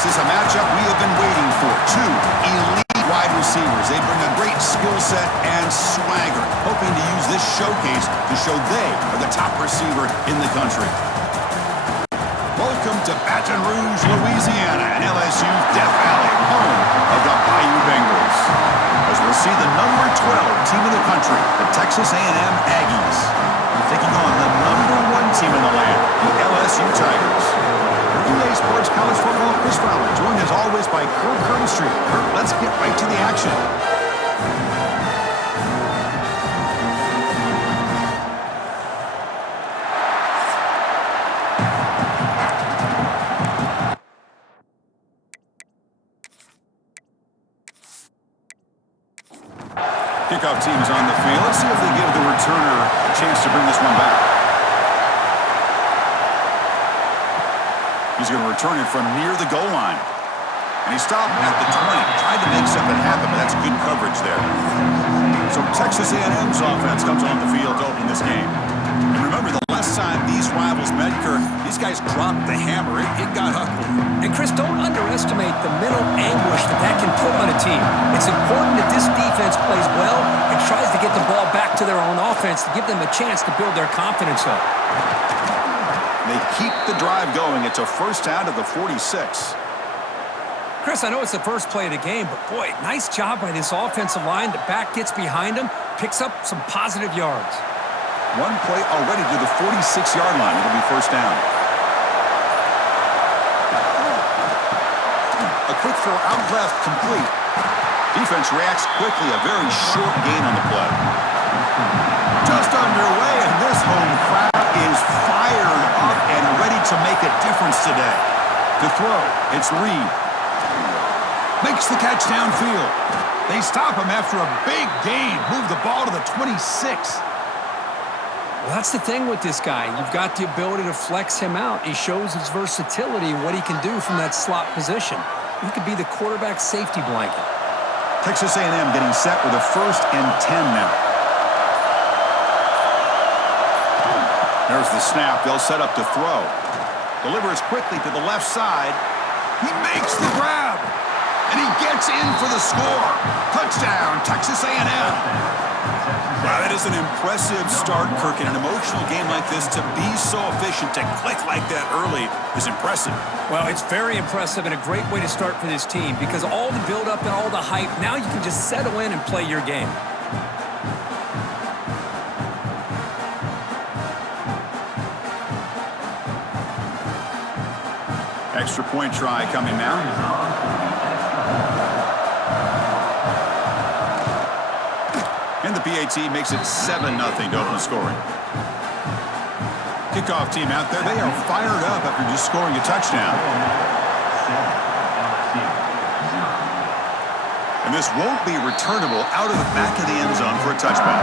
This is a matchup we have been waiting for. Two elite wide receivers. They bring a great skill set and swagger, hoping to use this showcase to show they are the top receiver in the country. Welcome to Baton Rouge, Louisiana, and LSU's Death Valley, home of the Bayou Bengals. As we'll see the number 12 team in the country, the Texas A&M Aggies, taking on the number 1 team in the land, the LSU Tigers. For EA Sports College Football, Chris Fowler, joined as always by Kirk Street. Kirk, let's get right to the action. Kickoff team is on the field. Let's see if they give the returner a chance to bring this one back. He's going to return it from near the goal line. And he stopped at the 20. Tried to make something happen, but that's good coverage there. So Texas A&M's offense comes on the field to open this game. And remember, the last time these rivals met, Kirk, these guys dropped the hammer. It got ugly. And Chris, don't underestimate the mental anguish that can put on a team. It's important that this defense plays well and tries to get the ball back to their own offense to give them a chance to build their confidence up. They keep the drive going. It's a first down to the 46. Chris, I know it's the first play of the game, but boy, nice job by this offensive line. The back gets behind them, picks up some positive yards. One play already to the 46-yard line. It'll be first down. A quick throw out left, complete. Defense reacts quickly. A very short gain on the play. Just underway, and this home crowd is fired up and ready to make a difference today. To throw, it's Reed. Makes the catch downfield. They stop him after a big gain. Move the ball to the 26. Well, that's the thing with this guy. You've got the ability to flex him out. He shows his versatility, what he can do from that slot position. He could be the quarterback safety blanket. Texas A&M getting set with a 1st and 10 now. There's the snap. They'll set up to throw. Delivers quickly to the left side. He makes the grab. And he gets in for the score. Touchdown, Texas A&M. Wow, that is an impressive start, Kirk. In an emotional game like this, to be so efficient, to click like that early is impressive. Well, it's very impressive and a great way to start for this team because all the build-up and all the hype, now you can just settle in and play your game. Extra point try coming now. And the PAT makes it 7-0 to open scoring. Kickoff team out there. They are fired up after just scoring a touchdown. And this won't be returnable out of the back of the end zone for a touchback.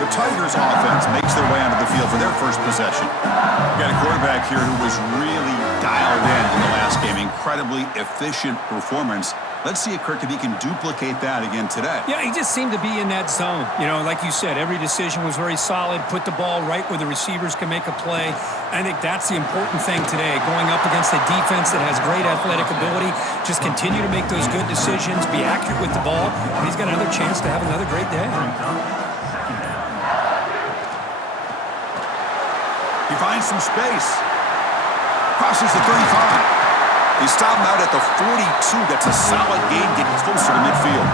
The Tigers offense makes their way onto the field for their first possession. We've got a quarterback here who was really dialed in the last game. Incredibly efficient performance. Let's see if Kirk, if he can duplicate that again today. Yeah, he just seemed to be in that zone. You know, like you said, every decision was very solid. Put the ball right where the receivers can make a play. I think that's the important thing today. Going up against a defense that has great athletic ability. Just continue to make those good decisions. Be accurate with the ball. And he's got another chance to have another great day. He finds some space. Crosses the 35. They stop him out at the 42. That's a solid gain, getting closer to midfield.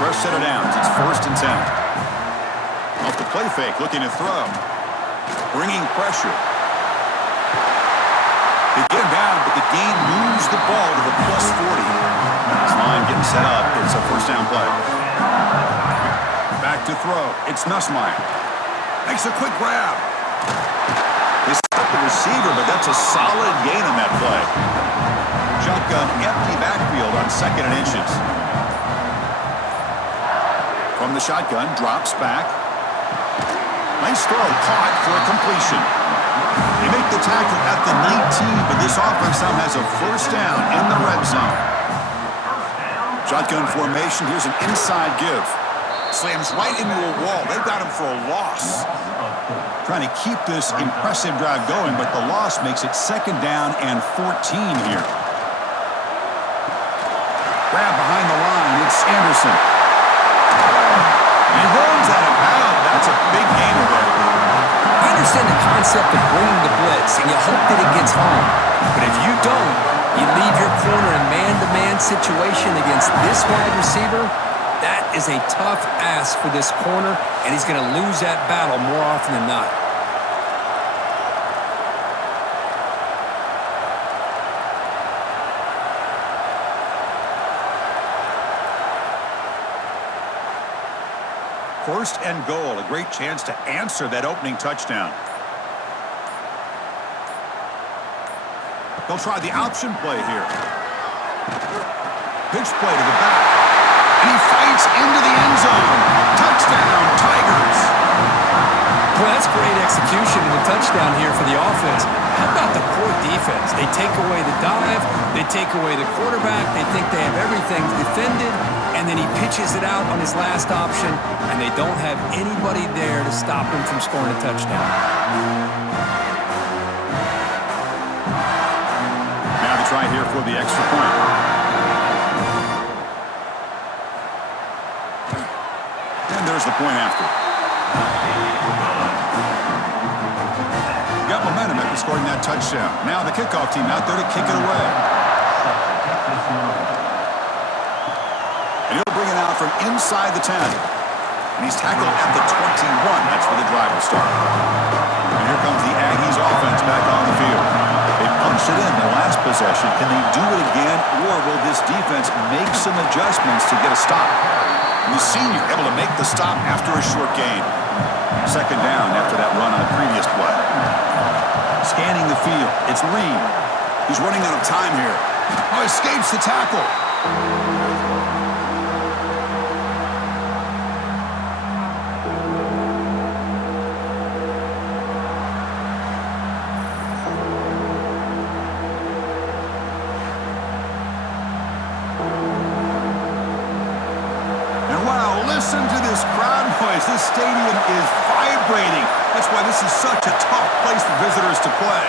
Fresh set of downs. It's 1st and 10. Off the play fake, looking to throw. Bringing pressure. They get him down, but the gain moves the ball to the +40. This line getting set up. It's a first down play. Back to throw. It's Nussmeier. Makes a quick grab. They stop the receiver, but that's a solid gain on that play. Shotgun empty backfield on 2nd and inches. From the shotgun, drops back. Nice throw, caught for a completion. They make the tackle at the 19, but this offense now has a first down in the red zone. Shotgun formation, here's an inside give. Slams right into a wall. They've got him for a loss. Trying to keep this impressive drive going, but the loss makes it 2nd down and 14 here. Grab behind the line. It's Anderson. He runs out of bounds. That's a big gainer there. I understand the concept of bringing the blitz, and you hope that it gets home. But if you don't, you leave your corner in man-to-man situation against this wide receiver, that is a tough ask for this corner, and he's going to lose that battle more often than not. First and goal, a great chance to answer that opening touchdown. They'll try the option play here. Pitch play to the back. And he fights into the end zone. Touchdown, Tigers. Well, that's great execution and a touchdown here for the offense. How about the poor defense? They take away the dive, they take away the quarterback, they think they have everything defended, and then he pitches it out on his last option, and they don't have anybody there to stop him from scoring a touchdown. Now to try here for the extra point. And there's the point after. Got momentum after scoring that touchdown. Now the kickoff team out there to kick it away. And he'll bring it out from inside the 10. And he's tackled at the 21. That's where the drive will start. And here comes the Aggies offense back on the field. They punched it in the last possession. Can they do it again, or will this defense make some adjustments to get a stop? And the senior able to make the stop after a short gain. 2nd down after that run on the previous play. Scanning the field, it's Reed. He's running out of time here. Oh, escapes the tackle. And wow, listen to this crowd noise. This stadium is vibrating. That's why this is such a tough place for visitors to play.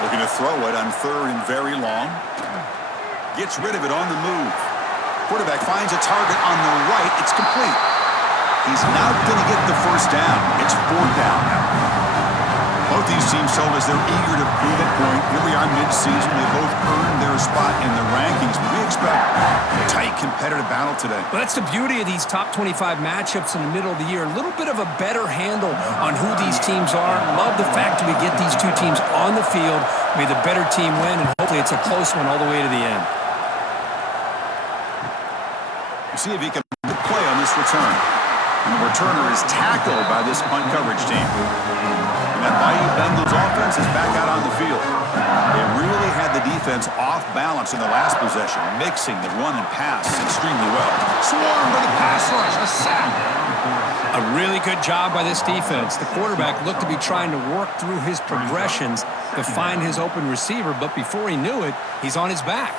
Looking to throw it on 3rd and very long. Gets rid of it on the move. Quarterback finds a target on the right. It's complete. He's not going to get the first down. It's 4th down now. Both these teams told us they're eager to prove a point. Here we are mid-season. They both earned their spot in the rankings. But we expect a tight competitive battle today. Well, that's the beauty of these top 25 matchups in the middle of the year. A little bit of a better handle on who these teams are. Love the fact that we get these two teams on the field. May the better team win, and hopefully it's a close one all the way to the end. We'll see if he can play on this return. And the returner is tackled by this punt coverage team. And that Bayou Bengals offense is back out on the field. They really had the defense off balance in the last possession, mixing the run and pass extremely well. Swarmed by the pass rush, a sack. A really good job by this defense. The quarterback looked to be trying to work through his progressions to find his open receiver, but before he knew it, he's on his back.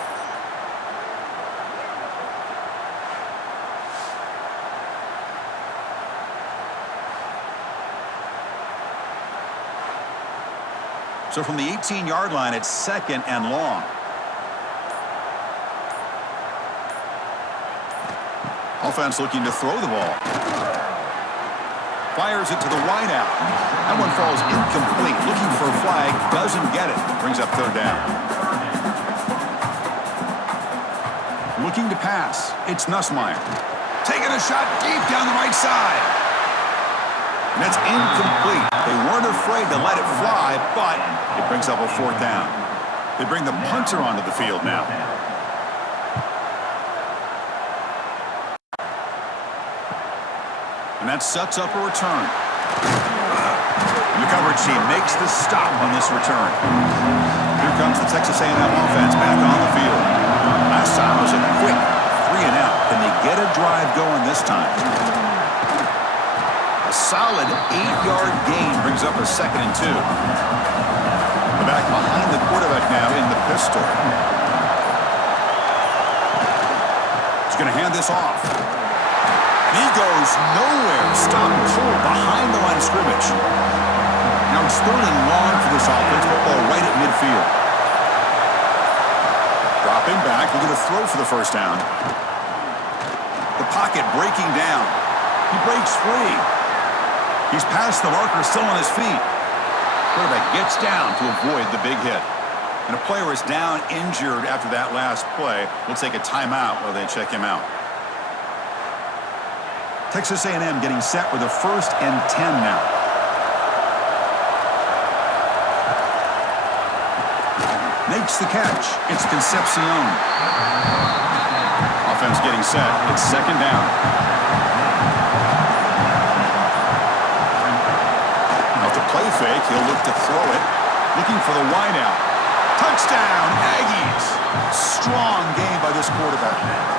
So from the 18-yard line, it's 2nd and long. Offense looking to throw the ball. Fires it to the wideout. That one falls incomplete. Looking for a flag. Doesn't get it. Brings up 3rd down. Looking to pass. It's Nussmeier. Taking a shot deep down the right side. And that's incomplete. They weren't afraid to let it fly, but it brings up a 4th down. They bring the punter onto the field now. And that sets up a return. And the coverage team makes the stop on this return. Here comes the Texas A&M offense back on the field. Last time was a quick 3 and out. Can they get a drive going this time? A solid 8-yard gain brings up a 2nd and 2. The back behind the quarterback now in the pistol. He's going to hand this off. And he goes nowhere. Stop cold behind the line of scrimmage. the field. Dropping back, looking to throw for the first down. The pocket breaking down. He breaks free. He's past the marker, still on his feet. Quarterback gets down to avoid the big hit. And a player is down injured after that last play. We'll take a timeout while they check him out. Texas A&M getting set with a 1st and 10 now. Makes the catch. It's Concepcion. Offense getting set. It's 2nd down. Off the play fake, he'll look to throw it. Looking for the wideout. Touchdown, Aggies. Strong game by this quarterback.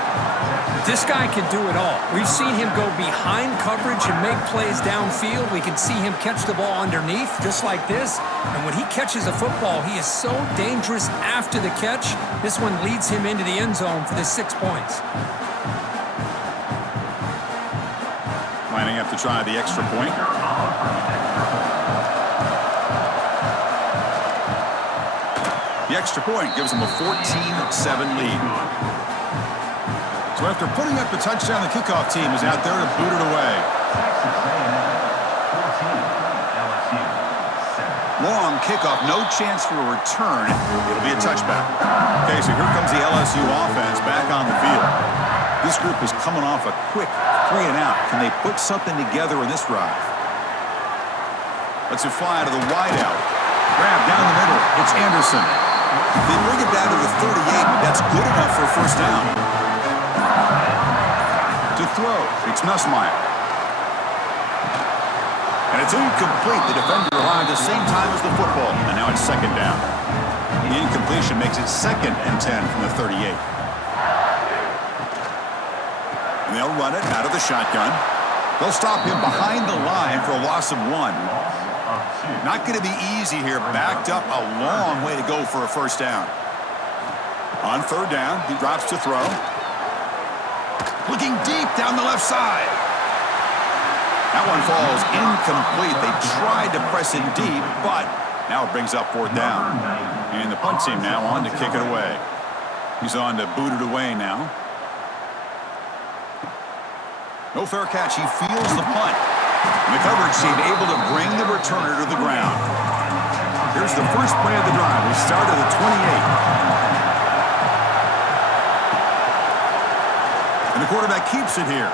This guy can do it all. We've seen him go behind coverage and make plays downfield. We can see him catch the ball underneath, just like this. And when he catches a football, he is so dangerous after the catch. This one leads him into the end zone for the 6 points. Lining up to try the extra point. The extra point gives him a 14-7 lead. So after putting up a touchdown, the kickoff team is out there to boot it away. Long kickoff, no chance for a return. It'll be a touchback. Okay, so here comes the LSU offense back on the field. This group is coming off a quick 3 and out. Can they put something together in this drive? Let's it fly to the wideout. Grab down the middle. It's Anderson. They bring it down to the 38, but that's good enough for a 1st down. To throw, it's Nussmeier. And it's incomplete. The defender arrived at the same time as the football, and now it's 2nd down. The incompletion makes it 2nd and 10 from the 38. And they'll run it out of the shotgun. They'll stop him behind the line for a loss of 1. Not going to be easy here. Backed up a long way to go for a 1st down. On 3rd down, he drops to throw. Looking deep down the left side. That one falls incomplete. They tried to press it deep, but now it brings up 4th down. And the punt team now on to kick it away. He's on to boot it away now. No fair catch. He feels the punt. And the coverage team able to bring the returner to the ground. Here's the first play of the drive. We start at the 28. And the quarterback keeps it here.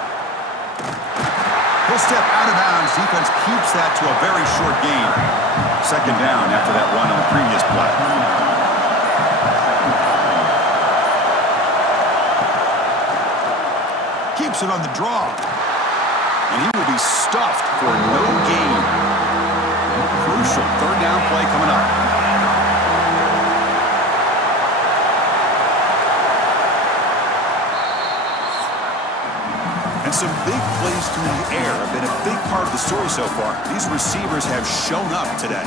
He'll step out of bounds. Defense keeps that to a very short gain. 2nd down after that run on the previous play. Keeps it on the draw. And he will be stuffed for no gain. Crucial 3rd down play coming up. And some big plays through the air have been a big part of the story so far. These receivers have shown up today.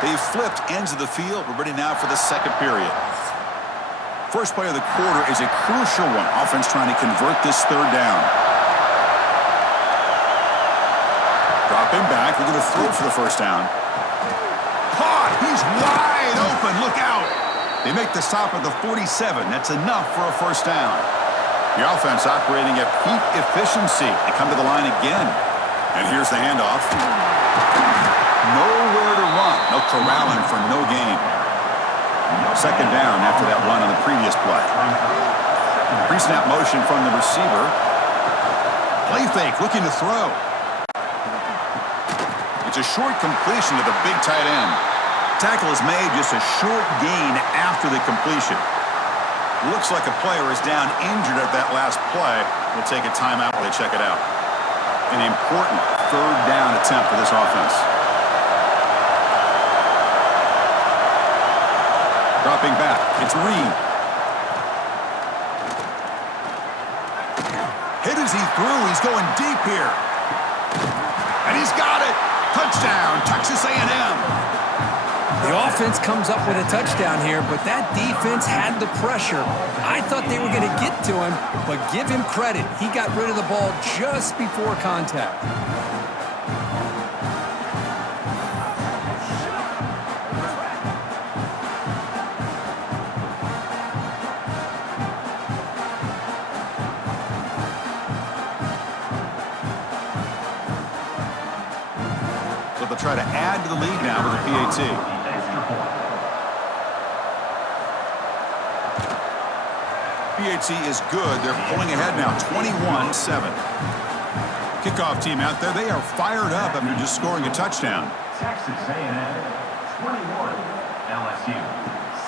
They've flipped ends of the field. We're ready now for the 2nd period. First play of the quarter is a crucial one. Offense trying to convert this 3rd down. Dropping back. We're going to throw for the 1st down. Caught. He's wide open. Look out. They make the stop at the 47. That's enough for a 1st down. The offense operating at peak efficiency. They come to the line again. And here's the handoff. Nowhere to run. No corralling for no gain. 2nd down after that run on the previous play. Pre-snap motion from the receiver. Play fake, looking to throw. It's a short completion to the big tight end. Tackle is made, just a short gain after the completion. Looks like a player is down injured at that last play. We'll take a timeout while they check it out. An important 3rd down attempt for this offense. Dropping back, it's Reed. Hit as he threw, he's going deep here. And he's got it. Touchdown, Texas A&M. The offense comes up with a touchdown here, but that defense had the pressure. I thought they were going to get to him, but give him credit. He got rid of the ball just before contact. So they'll try to add to the lead now with a PAT. PAT is good. They're pulling ahead now, 21-7. Kickoff team out there. They are fired up after just scoring a touchdown. Texas A&M 21, LSU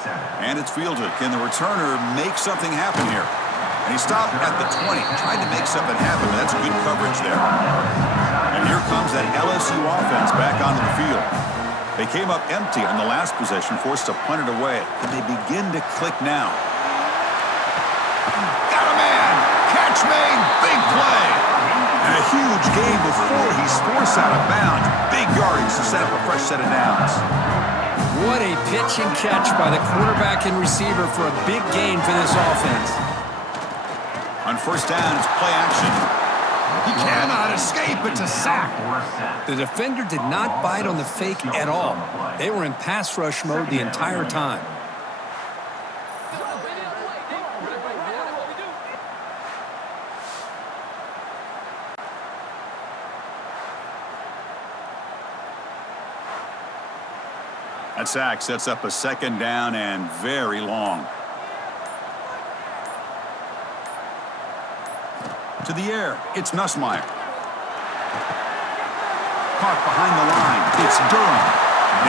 7. And it's fielded. Can the returner make something happen here? And he stopped at the 20, tried to make something happen, but that's good coverage there. And here comes that LSU offense back onto the field. They came up empty on the last possession, forced to punt it away. Can they begin to click now? Got a man! Catch made! Big play! And a huge gain before he's forced out of bounds. Big yardage to set up a fresh set of downs. What a pitch and catch by the quarterback and receiver for a big gain for this offense. On first down, it's play action. He cannot escape. It's a sack. The defender did not bite on the fake at all. They were in pass rush mode the entire time. That sack sets up a second down and very long. To the air, it's Nussmeier. Caught behind the line, it's Durham.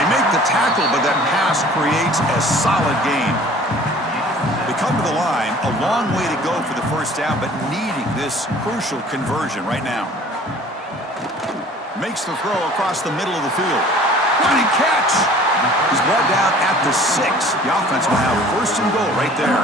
They make the tackle, but that pass creates a solid gain. They come to the line, a long way to go for the first down, but needing this crucial conversion right now. Makes the throw across the middle of the field. Running catch! He's brought down at the 6. The offense will have first and goal right there.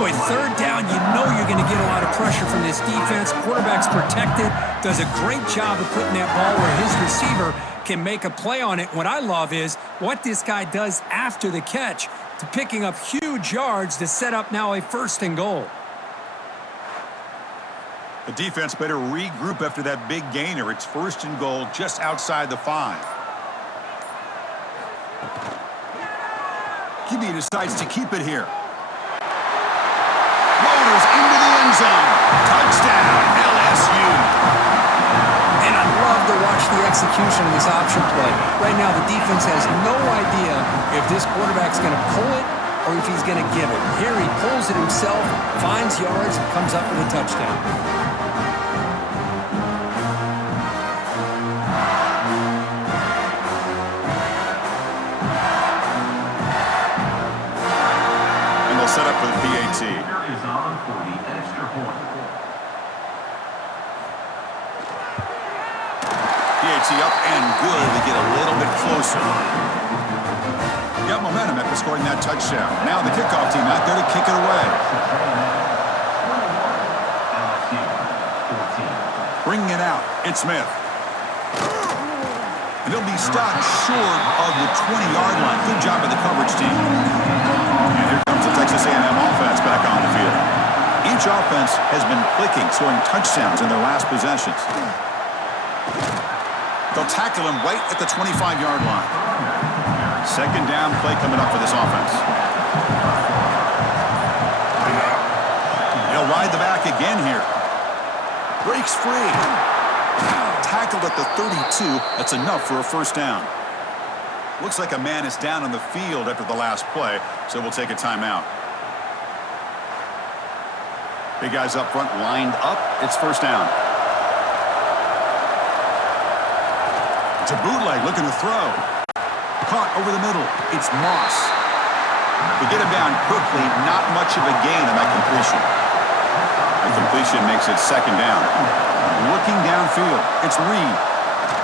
Boy, third down, you know you're going to get a lot of pressure from this defense. Quarterback's protected, does a great job of putting that ball where his receiver can make a play on it. What I love is what this guy does after the catch to picking up huge yards to set up now a first and goal. The defense better regroup after that big gainer. It's first and goal just outside the 5. QB decides to keep it here. Motors into the end zone. Touchdown, LSU. And I love to watch the execution of this option play. Right now, the defense has no idea if this quarterback's going to pull it or if he's going to give it. Here he pulls it himself, finds yards, and comes up with a touchdown. Set up for the PAT. Is on for the extra point. PAT up and good to get a little bit closer. Got momentum after scoring that touchdown. Now the kickoff team out there to kick it away. Bringing it out, it's Smith. And he'll be stopped short of the 20-yard line. Good job by the coverage team. And here comes the Texas A&M offense back on the field. Each offense has been clicking, scoring touchdowns in their last possessions. They'll tackle him right at the 25-yard line. Second down play coming up for this offense. They'll ride the back again here. Breaks free. Tackled at the 32. That's enough for a first down. Looks like a man is down on the field after the last play, so we'll take a timeout. Big guys up front lined up. It's first down. It's a bootleg looking to throw. Caught over the middle. It's Moss. They get him down quickly. Not much of a gain on that completion. The completion makes it second down. Looking downfield. It's Reed.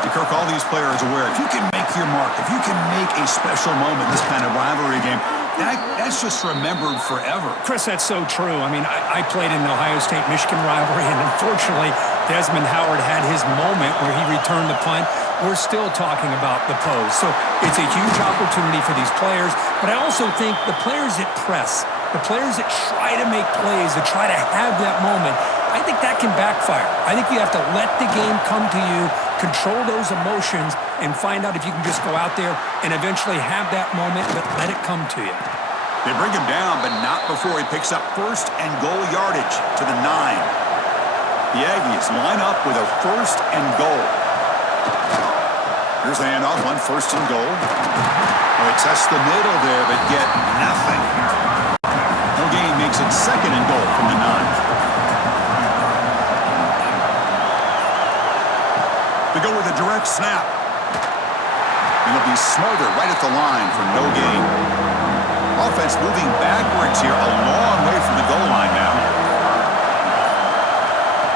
And Kirk, all these players are aware, if you can make your mark, if you can make a special moment in this kind of rivalry game, that's just remembered forever. Chris, that's so true. I mean, I played in the Ohio State-Michigan rivalry, and unfortunately, Desmond Howard had his moment where he returned the punt. we're still talking about the pose. So it's a huge opportunity for these players, but I also think the players that press, the players that try to make plays, that try to have that moment, I think that can backfire. I think you have to let the game come to you, control those emotions, and find out if you can just go out there and eventually have that moment, but let it come to you. They bring him down, but not before he picks up first and goal yardage to the 9. The Aggies line up with a first and goal. Here's the handoff on first and goal. They test the middle there, but get nothing. No gain makes it second and goal from the 9. They go with a direct snap. And they'll be smarter right at the line for no gain. Offense moving backwards here, a long way from the goal line now.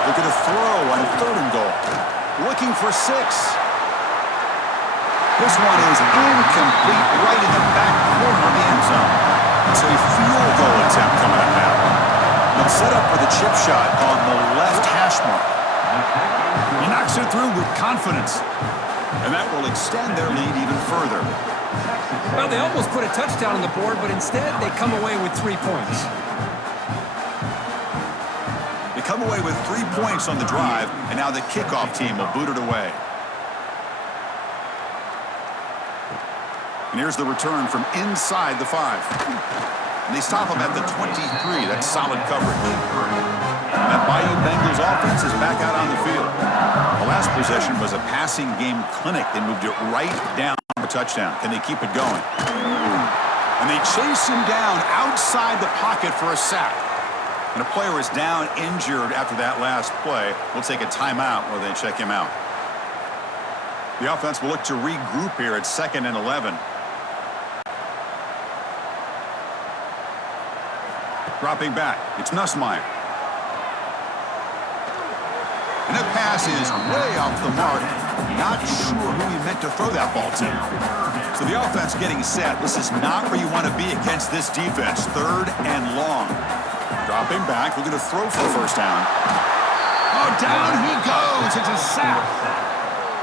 Look at a throw on third and goal. Looking for 6. This one is incomplete right in the back corner of the end zone. It's a field goal attempt coming up now. They'll set up with a chip shot on the left hash mark. He knocks it through with confidence. And that will extend their lead even further. Well, they almost put a touchdown on the board, but instead they come away with 3 points. They come away with 3 points on the drive, and now the kickoff team will boot it away. And here's the return from inside the 5. And they stop him at the 23. That's solid coverage. That Bayou Bengals offense is back out on the field. The last possession was a passing game clinic. They moved it right down for a touchdown. Can they keep it going? And they chase him down outside the pocket for a sack. And a player is down injured after that last play. We'll take a timeout while they check him out. The offense will look to regroup here at 2nd and 11. Dropping back, it's Nussmeier. And that pass is way off the mark. Not sure who he meant to throw that ball to. So the offense getting set. This is not where you want to be against this defense. 3rd and long. Dropping back, we're going to throw for the first down. Oh, down he goes. It's a sack.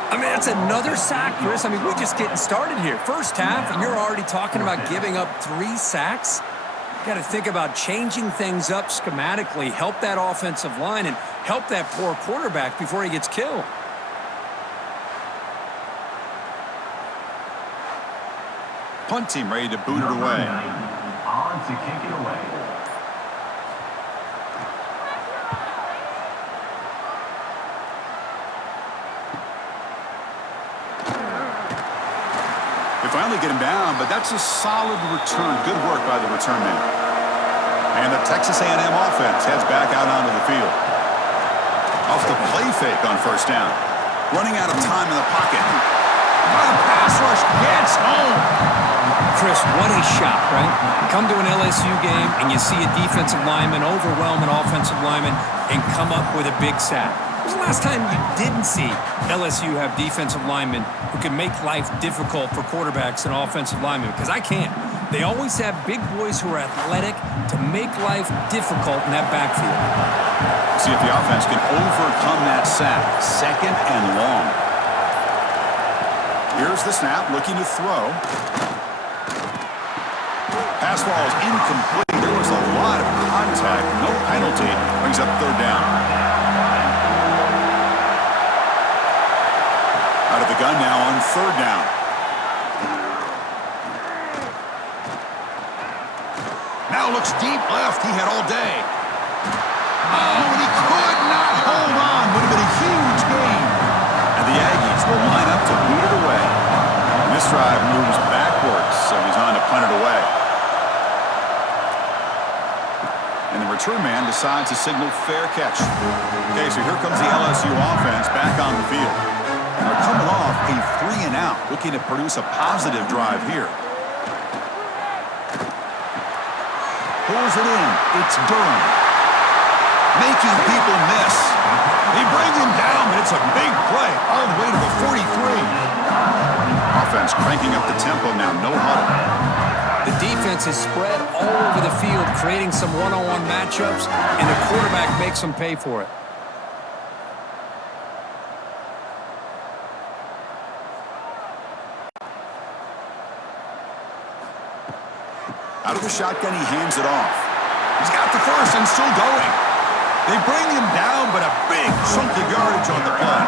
I mean, that's another sack, Chris. I mean, we're just getting started here. First half, and you're already talking about giving up 3 sacks. Got to think about changing things up schematically, help that offensive line, and help that poor quarterback before he gets killed. Punt team ready to boot it away. On to kick it away. They finally get him down, but that's a solid return. Good work by the return man. And the Texas A&M offense heads back out onto the field. Off the play fake on first down. Running out of time in the pocket. Oh, the pass rush gets home. Chris, what a shot, right? Come to an LSU game and you see a defensive lineman overwhelm an offensive lineman and come up with a big sack. When was the last time you didn't see LSU have defensive linemen who can make life difficult for quarterbacks and offensive linemen? Because I can't. They always have big boys who are athletic to make life difficult in that backfield. See if the offense can overcome that sack. 2nd and long. Here's the snap, looking to throw. Pass ball is incomplete. There was a lot of contact. No penalty. Brings up 3rd down. Out of the gun now on 3rd down. Now looks deep left. He had all day. Oh, and he could not hold on. Would have been a huge gain. And the Aggies will line up to boot it away. And this drive moves backwards, so he's on to punt it away. And the return man decides to signal fair catch. Okay, so here comes the LSU offense back on the field. They're coming off a 3-and-out, looking to produce a positive drive here. Pulls it in. It's Durham. Making people miss. They bring him down, but it's a big play all the way to the 43. Offense cranking up the tempo now. No huddle. The defense is spread all over the field, creating some one-on-one matchups, and the quarterback makes them pay for it. Out of the shotgun, he hands it off. He's got the first and still going. They bring him down, but a big chunk of yardage on the play.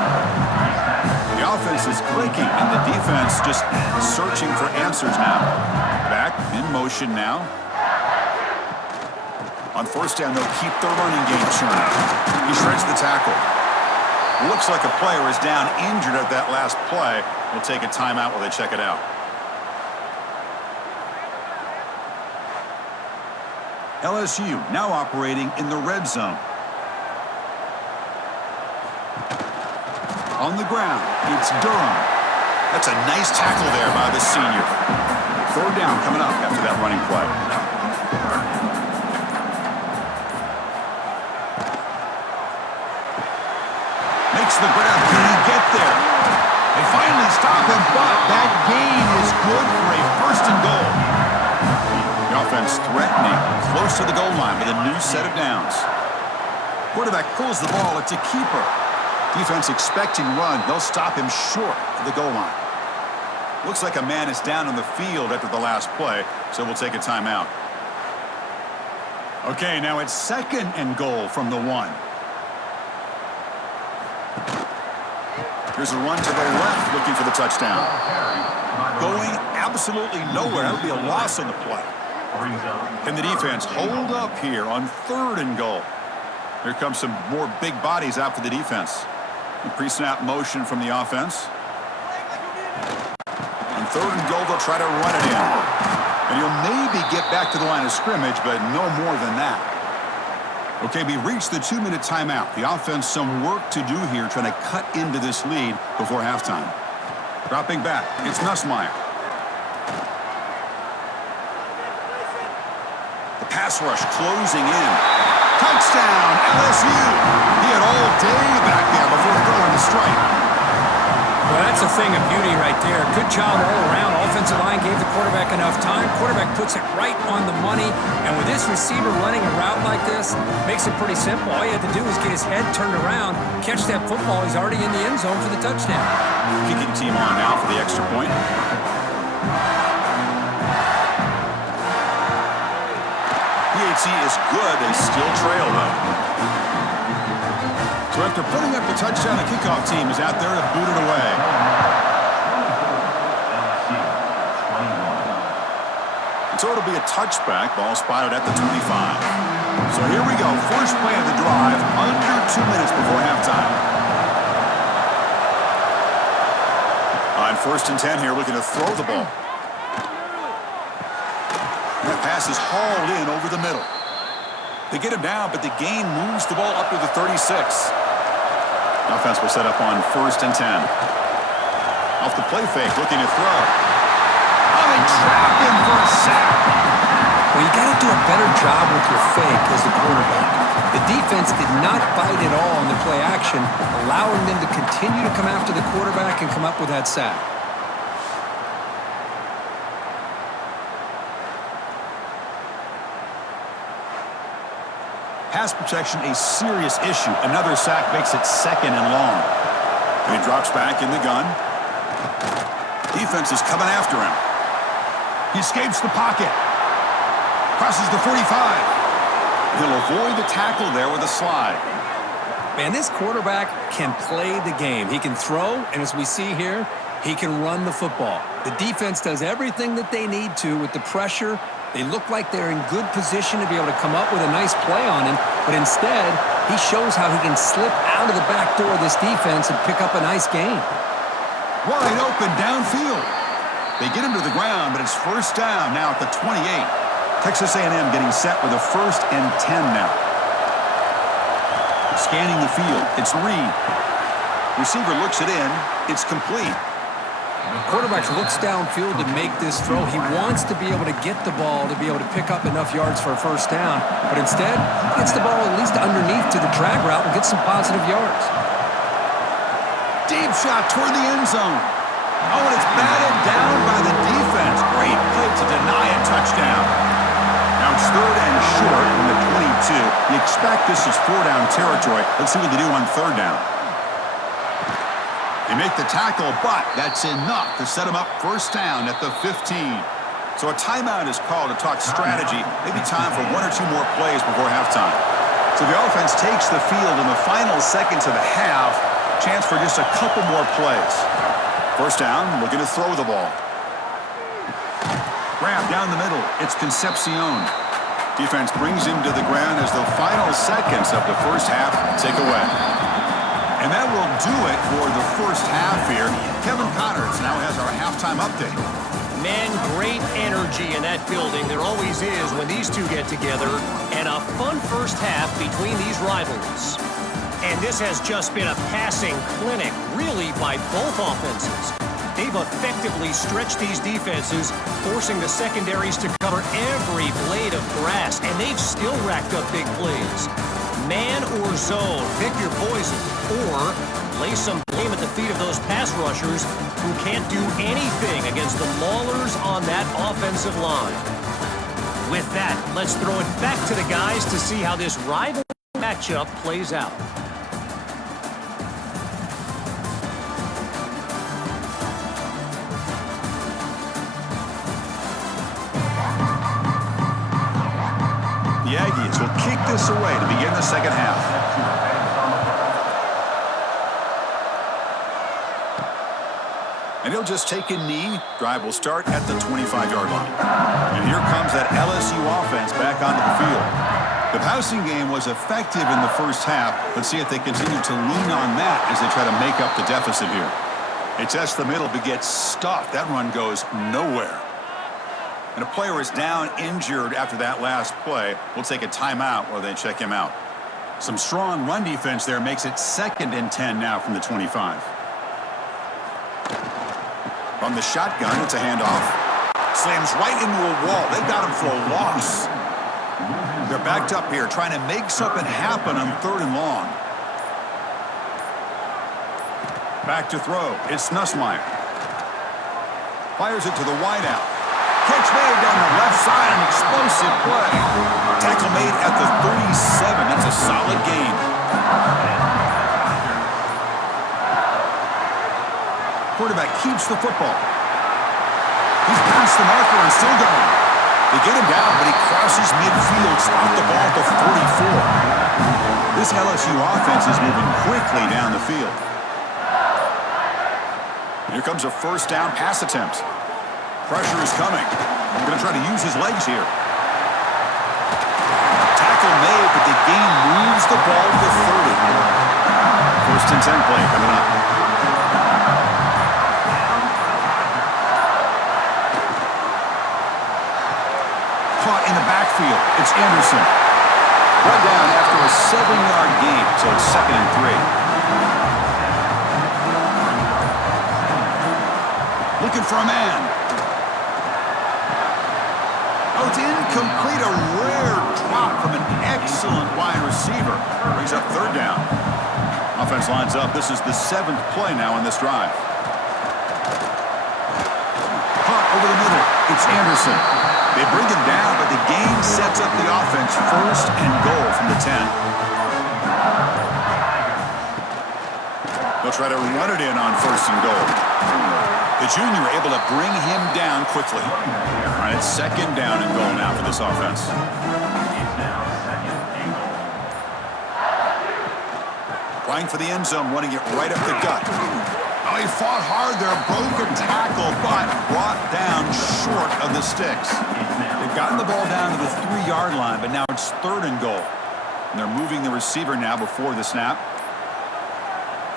The offense is clicking, and the defense just searching for answers now. Back in motion now. On first down, they'll keep their running game churning. He shreds the tackle. Looks like a player is down injured at that last play. We'll take a timeout while they check it out. LSU now operating in the red zone. On the ground, it's Durham. That's a nice tackle there by the senior. Third down coming up after that running play. Makes the grab. Can he get there? They finally stop him, but that gain is good for a first and goal. The offense threatening, close to the goal line with a new set of downs. Quarterback pulls the ball. It's a keeper. Defense expecting run. They'll stop him short of the goal line. Looks like a man is down on the field after the last play, so we'll take a timeout. Okay, now it's second and goal from the 1. Here's a run to the left, looking for the touchdown. Going absolutely nowhere. That would be a loss on the play. Can the defense hold up here on third and goal? Here comes some more big bodies out for the defense. Pre-snap motion from the offense. On third and goal, they'll try to run it in. And he'll maybe get back to the line of scrimmage, but no more than that. Okay, we reached the 2-minute timeout. The offense some work to do here, trying to cut into this lead before halftime. Dropping back, it's Nussmeier. The pass rush closing in. Touchdown, LSU. He had all day back there before throwing the strike. Well, that's a thing of beauty right there. Good job all around. Offensive line gave the quarterback enough time. Quarterback puts it right on the money. And with this receiver running a route like this, makes it pretty simple. All you have to do is get his head turned around, catch that football. He's already in the end zone for the touchdown. Kicking team on now for the extra point. PAT is good. They still trail, though. So after putting up the touchdown, the kickoff team is out there to boot it away. And so it'll be a touchback. Ball spotted at the 25. So here we go. First play of the drive, under 2 minutes before halftime. On first and 10 here, looking to throw the ball. That pass is hauled in over the middle. They get him down, but the gain moves the ball up to the 36. Offense will set up on first and 10. Off the play fake, looking to throw. Oh, they trap him for a sack. Well, you got to do a better job with your fake as the quarterback. The defense did not bite at all on the play action, allowing them to continue to come after the quarterback and come up with that sack. Pass protection, a serious issue. Another sack makes it second and long. And he drops back in the gun. Defense is coming after him. He escapes the pocket. Crosses the 45. He'll avoid the tackle there with a slide. Man, this quarterback can play the game. He can throw, and as we see here, he can run the football. The defense does everything that they need to with the pressure. They look like they're in good position to be able to come up with a nice play on him, but instead, he shows how he can slip out of the back door of this defense and pick up a nice gain. Wide open downfield. They get him to the ground, but it's first down now at the 28. Texas A&M getting set with a first and 10 now. Scanning the field, it's Reed. Receiver looks it in, it's complete. Quarterback looks downfield to make this throw. He wants to be able to get the ball to be able to pick up enough yards for a first down, but instead, he gets the ball at least underneath to the drag route and gets some positive yards. Deep shot toward the end zone. Oh, and it's batted down by the defense. Great play to deny a touchdown. Now it's third and short from the 22. You expect this is 4-down territory. Let's see what they do on third down. They make the tackle, but that's enough to set him up first down at the 15. So a timeout is called to talk strategy. Maybe time for one or two more plays before halftime. So the offense takes the field in the final seconds of the half. Chance for just a couple more plays. First down, looking to throw the ball. Grab down the middle. It's Concepcion. Defense brings him to the ground as the final seconds of the first half tick away. And that will do it for the first half here. Kevin Connors now has our halftime update. Man, great energy in that building. There always is when these two get together. And a fun first half between these rivals. And this has just been a passing clinic, really, by both offenses. They've effectively stretched these defenses, forcing the secondaries to cover every blade of grass. And they've still racked up big plays. Man or zone, pick your poison. Or lay some blame at the feet of those pass rushers who can't do anything against the maulers on that offensive line. With that, let's throw it back to the guys to see how this rival matchup plays out. The Aggies will kick this away to begin the second half. And he'll just take a knee. Drive will start at the 25-yard line. And here comes that LSU offense back onto the field. The passing game was effective in the first half. Let's see if they continue to lean on that as they try to make up the deficit here. They test the middle but get stuffed. That run goes nowhere. And a player is down injured after that last play. We'll take a timeout while they check him out. Some strong run defense there makes it 2nd and 10 now from the 25. From the shotgun, it's a handoff. Slams right into a wall. They got him for a loss. They're backed up here, trying to make something happen on 3rd and long. Back to throw. It's Nussmeier. Fires it to the wideout. Catch made down the left side, an explosive play. Tackle made at the 37. That's a solid gain. Quarterback keeps the football. He's past the marker and still going. They get him down, but he crosses midfield, spot the ball at the 44. This LSU offense is moving quickly down the field. Here comes a first down pass attempt. Pressure is coming. He's going to try to use his legs here. Tackle made, but the game moves the ball to 30. First and 10 play coming up. Caught in the backfield. It's Anderson. Brought down after a 7-yard gain, so it's 2nd and 3. Looking for a man. Oh, it's incomplete. A rare drop from an excellent wide receiver. Brings up 3rd down. Offense lines up. This is the 7th play now on this drive. Caught over the middle. It's Anderson. They bring him down, but the game sets up the offense 1st and goal from the 10. They'll try to run it in on 1st and goal. The junior able to bring him down quickly. All right, it's 2nd down and goal now for this offense. Trying for the end zone, running it right up the gut. Oh, he fought hard there, broken tackle, but brought down short of the sticks. They've gotten the ball down to the 3-yard line, but now it's 3rd and goal. And they're moving the receiver now before the snap.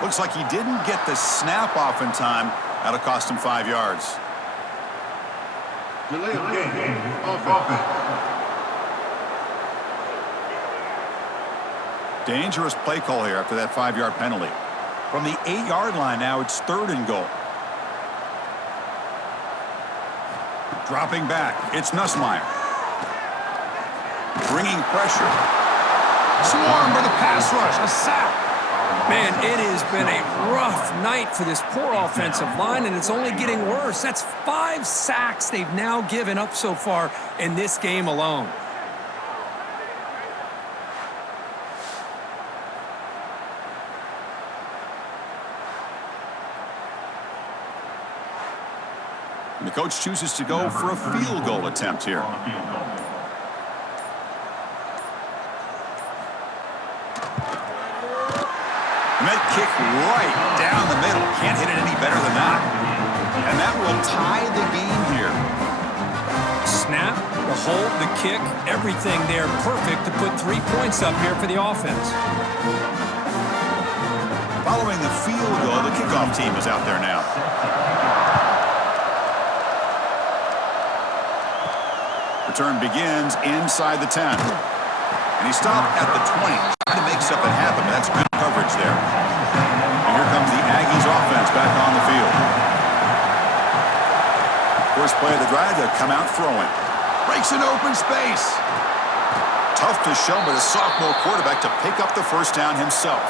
Looks like he didn't get the snap off in time. That'll cost him 5 yards. Delay of game. Offense. Dangerous play call here after that 5-yard penalty. From the 8-yard line now, it's 3rd and goal. Dropping back, it's Nussmeier. Bringing pressure. Swarmed by the pass rush, a sack. Man, it has been a rough night for this poor offensive line, and it's only getting worse. That's 5 sacks they've now given up so far in this game alone. And the coach chooses to go for a field goal attempt here. And that kick right down the middle. Can't hit it any better than that. And that will tie the game here. Snap, the hold, the kick, everything there perfect to put 3 points up here for the offense. Following the field goal, the kickoff team is out there now. Return begins inside the 10. And he stopped at the 20. Trying to make something happen, but that's good coverage there. And here comes the Aggies offense back on the field. First play of the drive, they'll come out throwing. Breaks an open space. Tough to show by the sophomore quarterback to pick up the first down himself.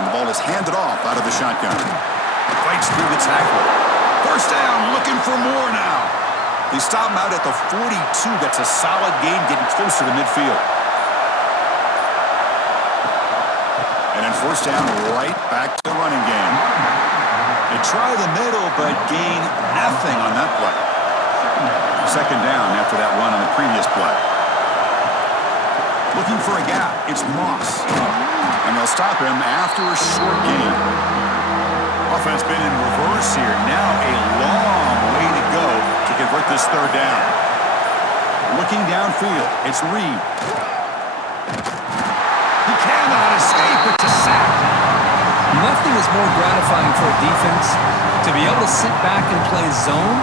And the ball is handed off out of the shotgun. Fights through the tackle. First down, looking for more now. They stop him out at the 42. That's a solid gain, getting closer to midfield. And then first down, right back to the running game. They try the middle, but gain nothing on that play. Second down after that run on the previous play. Looking for a gap. It's Moss. And they'll stop him after a short gain. Offense been in reverse here. Now a long way to go to convert this third down. Looking downfield, it's Reed. He cannot escape. It's a sack. Nothing is more gratifying for a defense to be able to sit back and play zone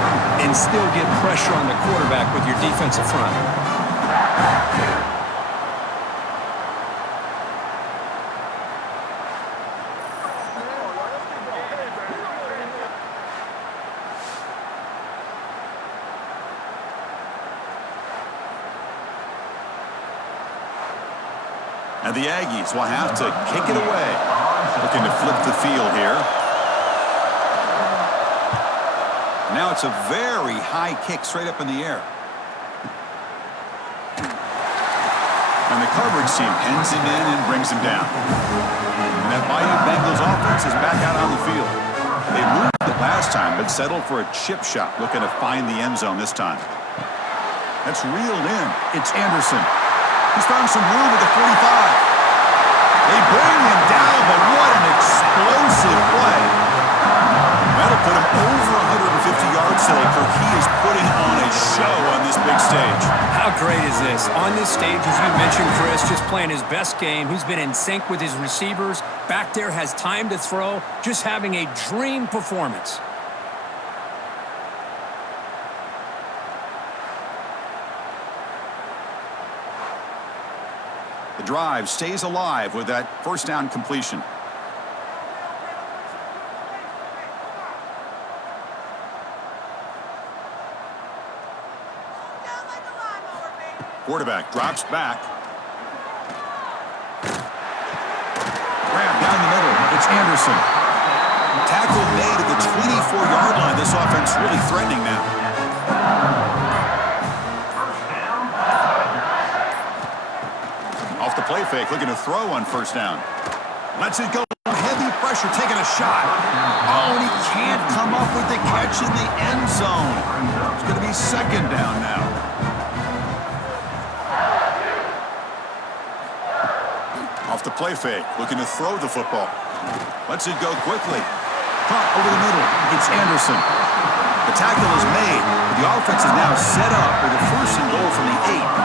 and still get pressure on the quarterback with your defensive front. And the Aggies will have to kick it away. Looking to flip the field here. Now it's a very high kick straight up in the air. And the coverage team pins him in and brings him down. And that Bayou Bengals offense is back out on the field. They moved it last time, but settled for a chip shot, looking to find the end zone this time. That's reeled in. It's Anderson. He's found some room at the 45. They bring him down, but what an explosive play. That'll put him over 150 yards today, for he is putting on a show on this big stage. How great is this? On this stage, as you mentioned, Chris, just playing his best game. He's been in sync with his receivers. Back there, has time to throw. Just having a dream performance. The drive stays alive with that first down completion. Quarterback drops back. Grab down the middle. It's Anderson. Tackle made at the 24-yard line. This offense really threatening now. Off the play fake, looking to throw on first down. Lets it go. Heavy pressure, taking a shot. Oh, and he can't come up with the catch in the end zone. It's going to be second down now. Off the play fake, looking to throw the football. Lets it go quickly. Punt over the middle. It's Anderson. The tackle is made. The offense is now set up with a first and goal from the 8.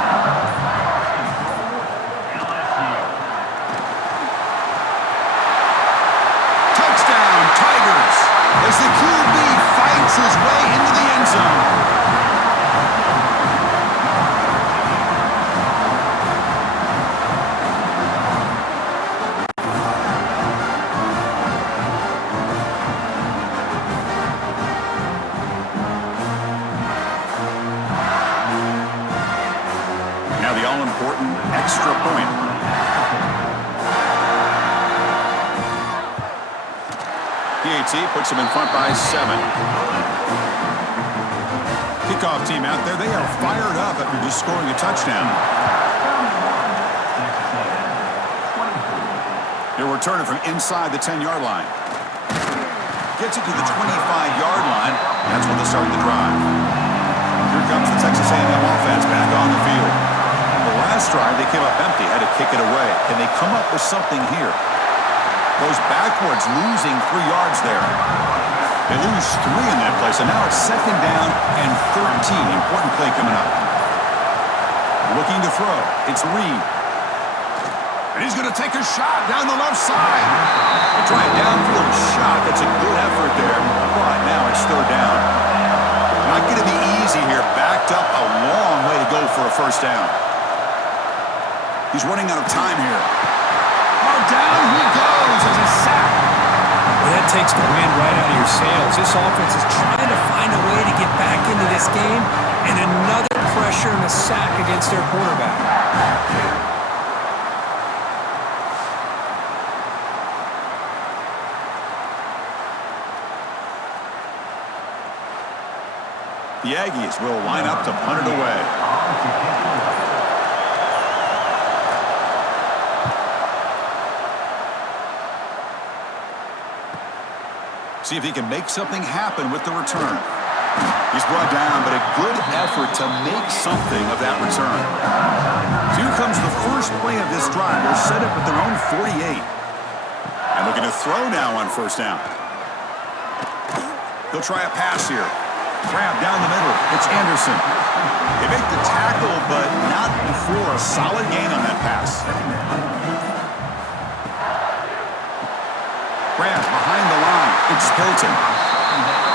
As the QB fights his way into the end zone. Now the all-important extra point. PAT puts them in front by 7. Kickoff team out there, they are fired up after just scoring a touchdown. He'll return it from inside the 10-yard line. Gets it to the 25-yard line. That's when they start the drive. Here comes the Texas A&M offense back on the field. The last drive, they came up empty, had to kick it away. Can they come up with something here? Goes backwards, losing 3 yards there. They lose 3 in that play, so now it's 2nd down and 13. Important play coming up. Looking to throw. It's Reed. And he's going to take a shot down the left side. They try a downfield shot. That's a good effort there. But now it's 3rd down. Not going to be easy here. Backed up a long way to go for a 1st down. He's running out of time here. Oh, down he goes as a sack. Well, that takes the wind right out of your sails. This offense is trying to find a way to get back into this game, and another pressure and a sack against their quarterback. The Aggies will line up to punt it away. See if he can make something happen with the return. He's brought down, but a good effort to make something of that return. So here comes the first play of this drive. They're set up at their own 48. And looking to throw now on 1st down. He'll try a pass here. Grab down the middle. It's Anderson. They make the tackle, but not before a solid gain on that pass. Grab behind the line. It's Hilton.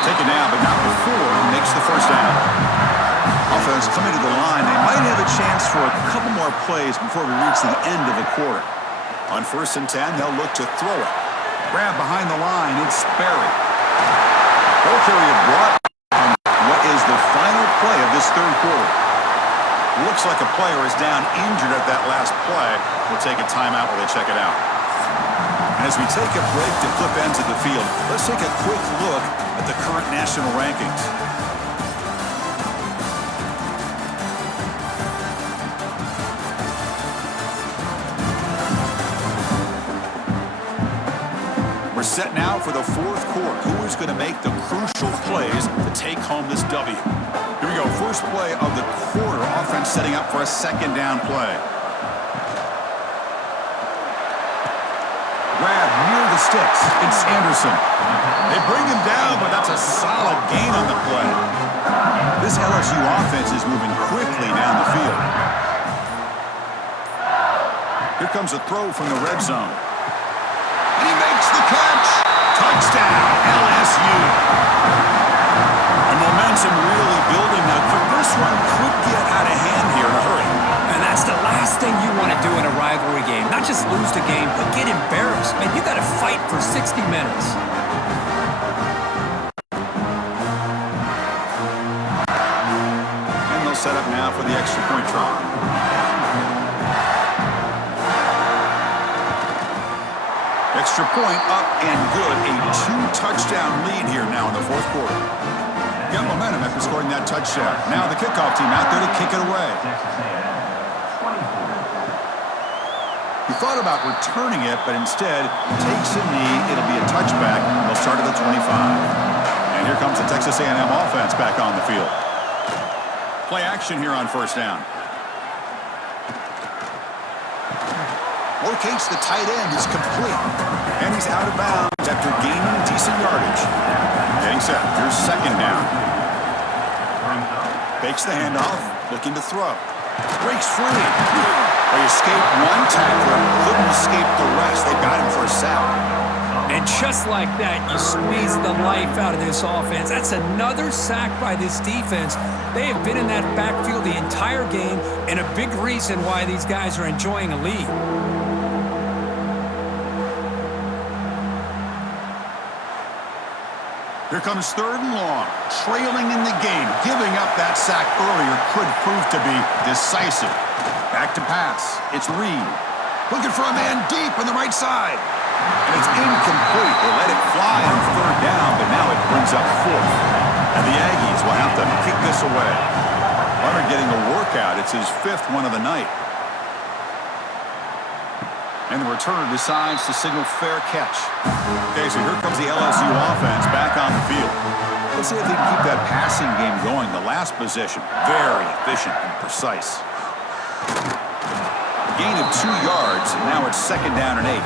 Taken down, but not before he makes the 1st down. Offense coming to the line. They might have a chance for a couple more plays before we reach the end of the quarter. On 1st and 10, they'll look to throw it. Grab behind the line. It's Sperry. Ball carrier brought on what is the final play of this 3rd quarter. Looks like a player is down injured at that last play. We'll take a timeout while they check it out. As we take a break to flip ends of the field, let's take a quick look at the current national rankings. We're set now for the 4th quarter. Who is going to make the crucial plays to take home this W? Here we go. First play of the quarter. Offense setting up for a 2nd down play. Grab near the sticks. It's Anderson. They bring him down, but that's a solid gain on the play. This LSU offense is moving quickly down the field. Here comes a throw from the red zone. And he makes the catch. Touchdown, LSU. And momentum really building now. This one could get out of hand here in a hurry. And that's the last thing you want to do in a rivalry game. Not just lose the game, but get embarrassed. Man, you got to fight for 60 minutes. And they'll set up now for the extra point try. Extra point up and good. A 2-touchdown lead here now in the 4th quarter. Got momentum after scoring that touchdown. Now the kickoff team out there to kick it away. He thought about returning it, but instead takes a knee. It'll be a touchback. They'll start at the 25. And here comes the Texas A&M offense back on the field. Play action here on 1st down. Locates the tight end. He's complete. And he's out of bounds after gaining decent yardage. Getting set. Here's 2nd down. Fakes the handoff. Looking to throw. Breaks free. They escaped one tackler. Couldn't escape the rest. They got him for a sack. And just like that, you squeeze the life out of this offense. That's another sack by this defense. They have been in that backfield the entire game, and a big reason why these guys are enjoying a lead. Here comes 3rd and long. Trailing in the game. Giving up that sack earlier could prove to be decisive. Back to pass. It's Reed. Looking for a man deep on the right side. And it's incomplete. They let it fly on 3rd down, but now it brings up 4th. And the Aggies will have to kick this away. Hunter getting a workout. It's his 5th one of the night. And the returner decides to signal fair catch. Okay, so here comes the LSU offense back on the field. Let's see if they can keep that passing game going. The last possession, very efficient and precise. Gain of 2 yards, and now it's 2nd down and 8.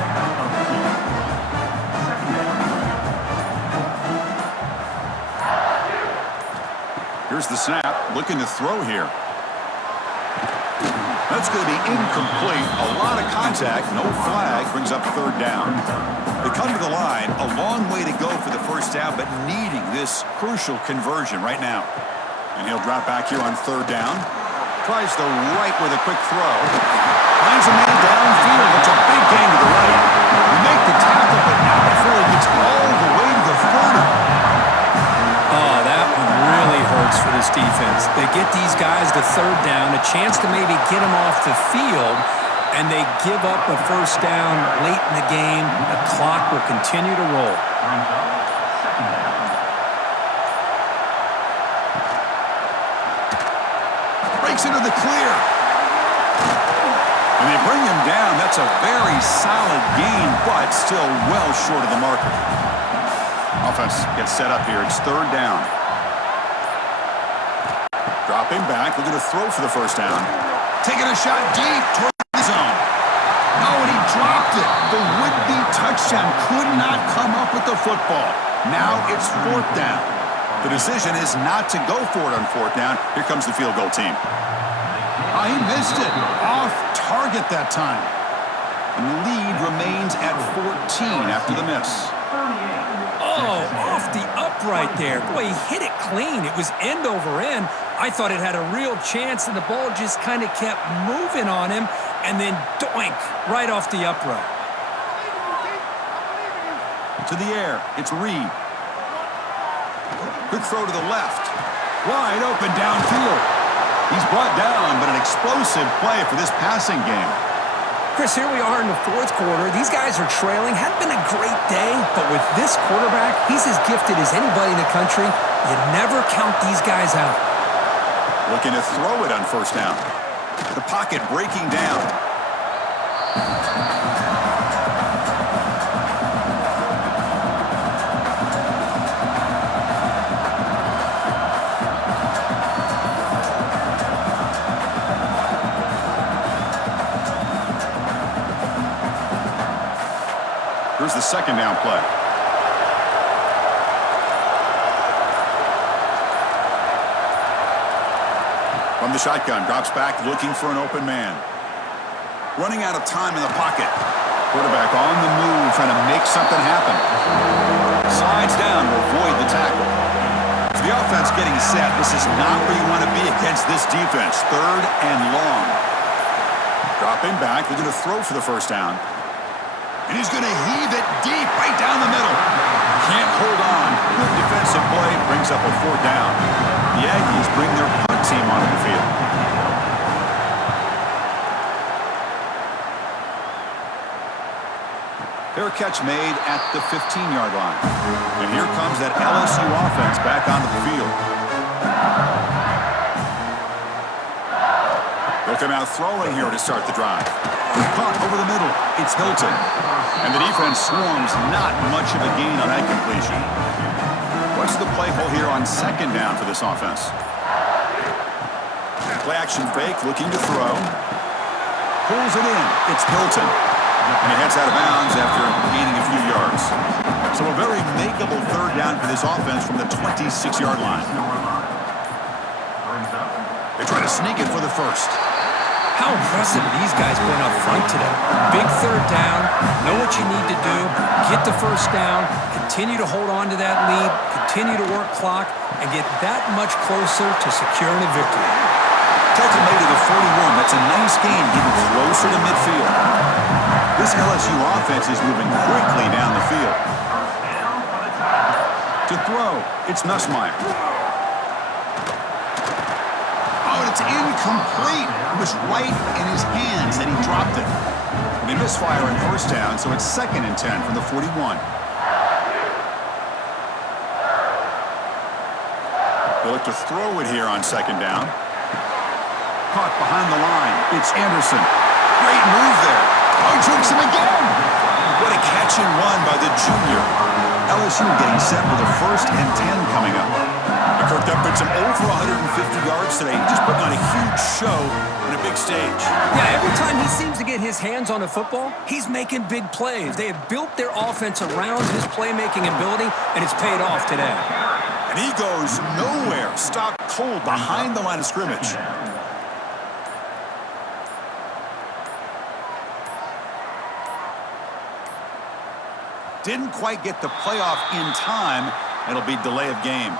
Here's the snap, looking to throw here. That's going to be incomplete. A lot of contact, no flag, brings up 3rd down. They come to the line, a long way to go for the 1st down, but needing this crucial conversion right now. And he'll drop back here on 3rd down. Tries the right with a quick throw. Finds a man downfield. It's a big gain to the right. You make the tackle, but not before he gets all the way to the 30. Oh, that one really hurts for this defense. They get these guys to 3rd down, a chance to maybe get them off the field, and they give up a 1st down late in the game. The clock will continue to roll. Breaks into the clear. And they bring him down. That's a very solid gain, but still well short of the marker. Offense gets set up here. It's 3rd down. Dropping back, looking to throw for the 1st down. Taking a shot deep toward the zone. No, and he dropped it. The would-be touchdown could not come up with the football. Now it's 4th down. The decision is not to go for it on 4th down. Here comes the field goal team. Oh, he missed it. Off target that time. And the lead remains at 14 after the miss. Oh, off the upright there. Boy, he hit it clean. It was end over end. I thought it had a real chance, and the ball just kind of kept moving on him, and then doink, right off the upright. To the air, it's Reed. Quick throw to the left. Wide open downfield. He's brought down, but an explosive play for this passing game. Chris, here we are in the 4th quarter. These guys are trailing. Hadn't been a great day, but with this quarterback, he's as gifted as anybody in the country. You never count these guys out. Looking to throw it on 1st down. The pocket breaking down. Here's the 2nd down play. From the shotgun, drops back, looking for an open man. Running out of time in the pocket. Quarterback on the move, trying to make something happen. Slides down to avoid the tackle. So the offense getting set. This is not where you want to be against this defense. 3rd and long. Dropping back, looking to throw for the 1st down. And he's going to heave it deep right down the middle. Can't hold on. Good defensive play. Brings up a 4th down. The Aggies bring their punt team onto the field. Fair catch made at the 15-yard line. And here comes that LSU offense back onto the field. They'll come out throwing here to start the drive. Caught over the middle. It's Hilton. And the defense swarms, not much of a gain on that completion. What's the play call here on 2nd down for this offense? Play action fake, looking to throw. Pulls it in. It's Hilton. And he heads out of bounds after gaining a few yards. So a very makeable 3rd down for this offense from the 26-yard line. They try to sneak it for the 1st. How impressive these guys been up front today. Big 3rd down, know what you need to do, get the 1st down, continue to hold on to that lead, continue to work clock, and get that much closer to securing a victory. Hilton made it to 41. That's a nice gain, getting closer to midfield. This LSU offense is moving quickly down the field. To throw, it's Nussmeier. It's incomplete. It was right in his hands, and he dropped it. They misfire in 1st down, so it's 2nd and 10 from the 41. They look to throw it here on 2nd down. Caught behind the line. It's Anderson. Great move there. Oh, he tricks him again. What a catch and run by the junior. LSU getting set with a 1st and 10 coming up. Kirk puts him over 150 yards today, just putting on a huge show on a big stage. Yeah, every time he seems to get his hands on a football, he's making big plays. They have built their offense around his playmaking ability, and it's paid off today. And he goes nowhere, stopped cold behind the line of scrimmage. Didn't quite get the playoff in time. It'll be delay of game.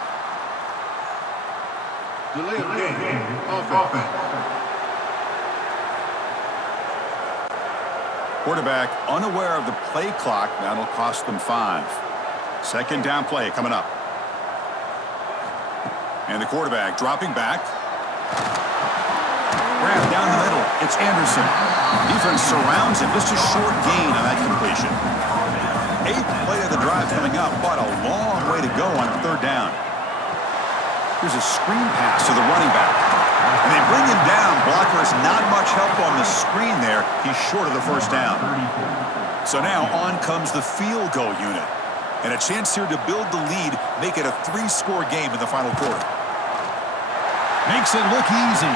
Delay of game. Offense. Quarterback unaware of the play clock. That'll cost them 5. 2nd down play coming up. And the quarterback dropping back. Grab down the middle. It's Anderson. Defense surrounds him. Just a short gain on that completion. 8th play of the drive coming up, but a long way to go on 3rd down. Here's a screen pass to the running back. And they bring him down. Blocker has not much help on the screen there. He's short of the 1st down. So now on comes the field goal unit. And a chance here to build the lead, make it a 3-score game in the final quarter. Makes it look easy.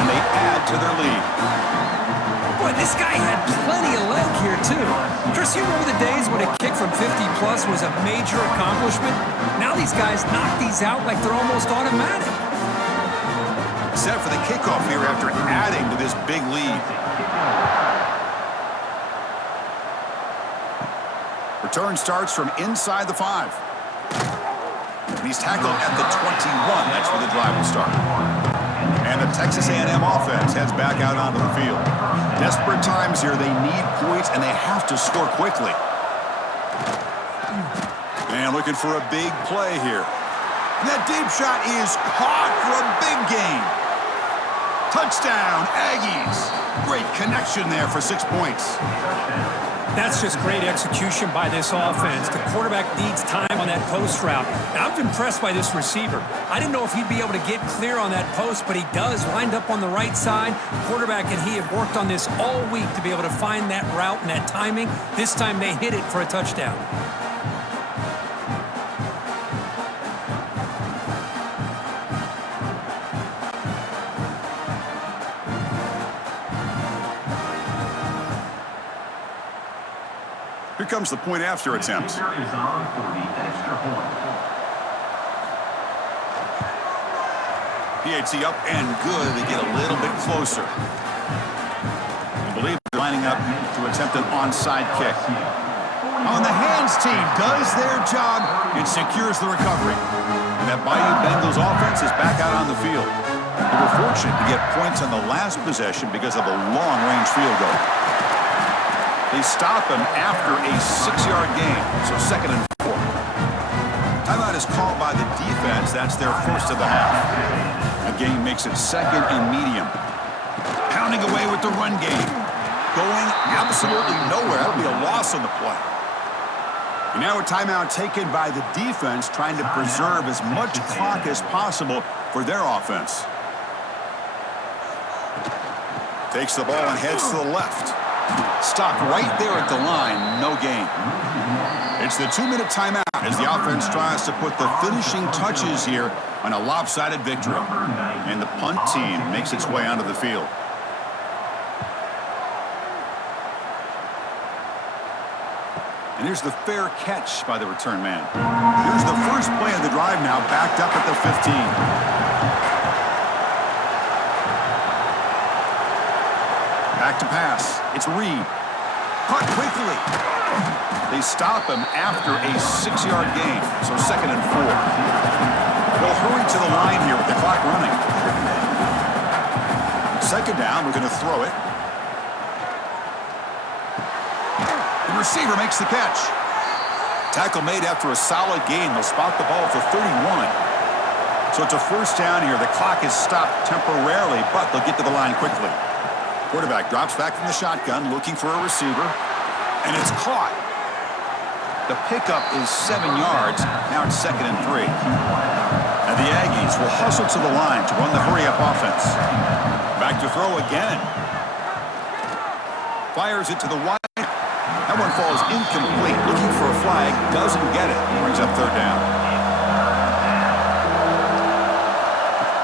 And they add to their lead. Boy, this guy had plenty of leg here, too. Chris, you remember the days when a kick from 50-plus was a major accomplishment? Now these guys knock these out like they're almost automatic. Set for the kickoff here after adding to this big lead. Return starts from inside the 5. And he's tackled at the 21. That's where the drive will start. And the Texas A&M offense heads back out onto the field. Desperate times here. They need points, and they have to score quickly. And looking for a big play here. And that deep shot is caught for a big gain. Touchdown, Aggies. Great connection there for 6 points. That's just great execution by this offense. The quarterback needs time on that post route. Now, I'm impressed by this receiver. I didn't know if he'd be able to get clear on that post, but he does. Lined up on the right side. Quarterback and he have worked on this all week to be able to find that route and that timing. This time they hit it for a touchdown. Here comes the point after attempt. Is on for the extra point. PAT up and good. They get a little bit closer. I believe they're lining up to attempt an onside kick. On the hands team does their job and secures the recovery. And that Bayou Bengals offense is back out on the field. They were fortunate to get points on the last possession because of a long-range field goal. They stop him after a 6-yard gain, so 2nd and 4. Timeout is called by the defense. That's their 1st of the half. The game makes it 2nd and medium. Pounding away with the run game. Going absolutely nowhere. That'll be a loss on the play. And now a timeout taken by the defense, trying to preserve as much clock as possible for their offense. Takes the ball and heads to the left. Stopped right there at the line, no gain. It's the 2-minute timeout as the offense tries to put the finishing touches here on a lopsided victory. And the punt team makes its way onto the field. And here's the fair catch by the return man. Here's the first play of the drive now, backed up at the 15. Back to pass. It's Reed. Caught quickly. They stop him after a 6-yard gain, so 2nd and 4. They'll hurry to the line here with the clock running. 2nd down, we're going to throw it. The receiver makes the catch. Tackle made after a solid gain. They'll spot the ball for 31. So it's a 1st down here. The clock is stopped temporarily, but they'll get to the line quickly. Quarterback drops back from the shotgun, looking for a receiver, and it's caught. The pickup is 7 yards. Now it's 2nd and 3. And the Aggies will hustle to the line to run the hurry-up offense. Back to throw again. Fires it to the wide. That one falls incomplete. Looking for a flag. Doesn't get it. Brings up third down.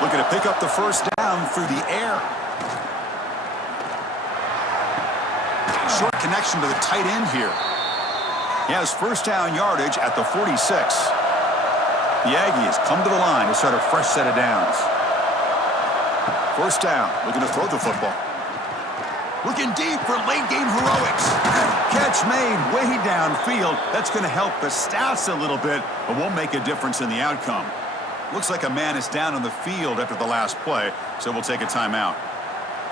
Looking to pick up the first down through the air. Short connection to the tight end here. He has first down yardage at the 46. The Aggies come to the line to start a fresh set of downs. First down, looking to throw the football. Looking deep for late game heroics. Catch made way downfield. That's going to help the stats a little bit, but won't make a difference in the outcome. Looks like a man is down on the field after the last play, so we'll take a timeout.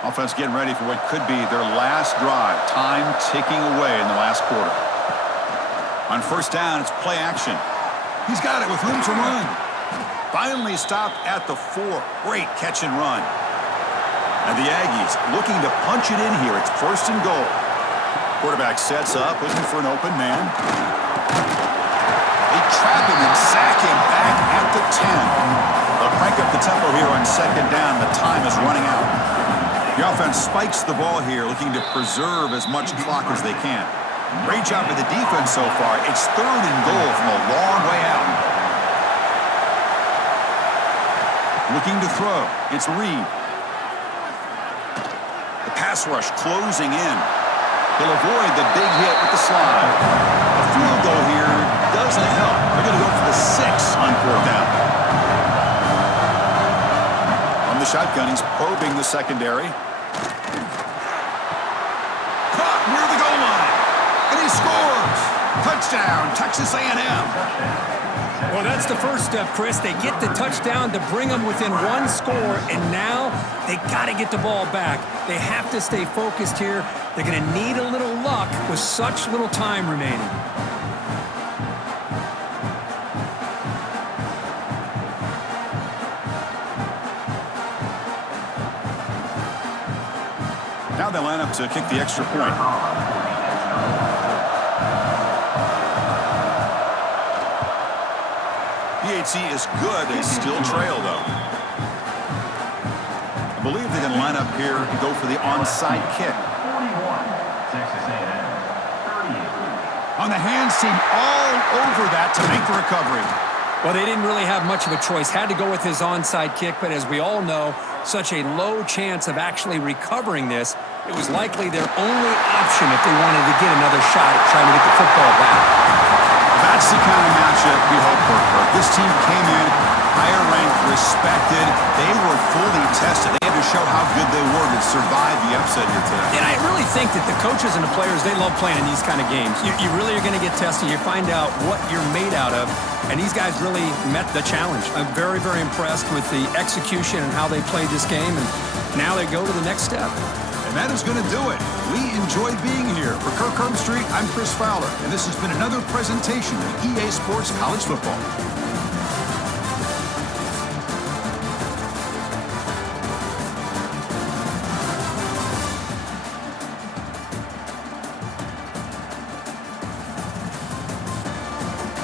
Offense getting ready for what could be their last drive. Time ticking away in the last quarter. On first down, it's play action. He's got it with room to run. Finally stopped at the 4. Great catch and run. And the Aggies looking to punch it in here. It's first and goal. Quarterback sets up, looking for an open man. They trap him and sack him back at the 10. They'll crank up the tempo here on second down. The time is running out. The offense spikes the ball here, looking to preserve as much clock as they can. Great job by the defense so far. It's third and goal from a long way out. Looking to throw. It's Reed. The pass rush closing in. He'll avoid the big hit with the slide. A field goal here doesn't help. They're going to go for the 6 on fourth down. From the shotgun, he's probing the secondary. Caught near the goal line. And he scores! Touchdown, Texas A&M. Well, that's the first step, Chris. They get the touchdown to bring them within one score, and now they got to get the ball back. They have to stay focused here. They're going to need a little luck with such little time remaining. Now they line up to kick the extra point. PHC is good. They still trail, though. I believe they're going to line up here and go for the onside kick. 41, Texas A&M, 38. On the hands team all over that to make the recovery. Well, they didn't really have much of a choice. Had to go with his onside kick, but as we all know, such a low chance of actually recovering this. It was likely their only option if they wanted to get another shot at trying to get the football back. That's the kind of matchup we hope for, Kirk. This team came in higher ranked, respected. They were fully tested. They had to show how good they were to survive the upset here today. And I really think that the coaches and the players, they love playing in these kind of games. You really are going to get tested. You find out what you're made out of. And these guys really met the challenge. I'm very, very impressed with the execution and how they played this game. And now they go to the next step. And that is going to do it. We enjoyed being here. For Kirk Herbstreit, I'm Chris Fowler. And this has been another presentation of EA Sports College Football.